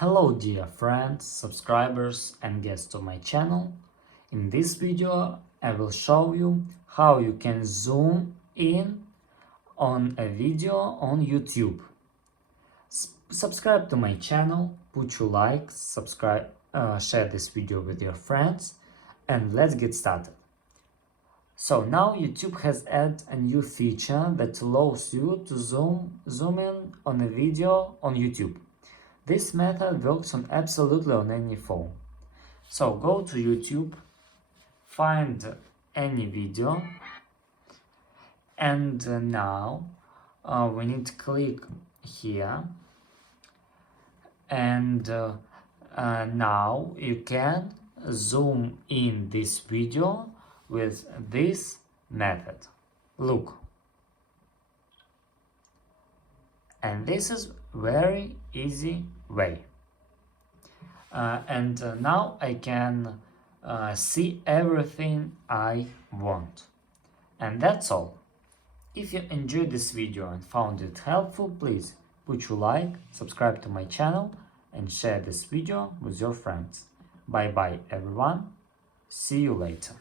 Hello dear friends, subscribers and guests of my channel. In this video I will show you how you can zoom in on a video on YouTube. Subscribe to my channel, put your like, share this video with your friends, and let's get started. So now YouTube has added a new feature that allows you to zoom in on a video on YouTube. This method works on absolutely on any phone. So go to YouTube, find any video, and now we need to click here, and now you can zoom in this video with this method. Look. And this is very easy way. Now I can see everything I want. And that's all. If you enjoyed this video and found it helpful, please put your like, subscribe to my channel and share this video with your friends. Bye bye everyone. See you later.